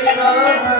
Krishna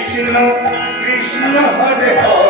Krishna Krishna Hare Hare.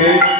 네.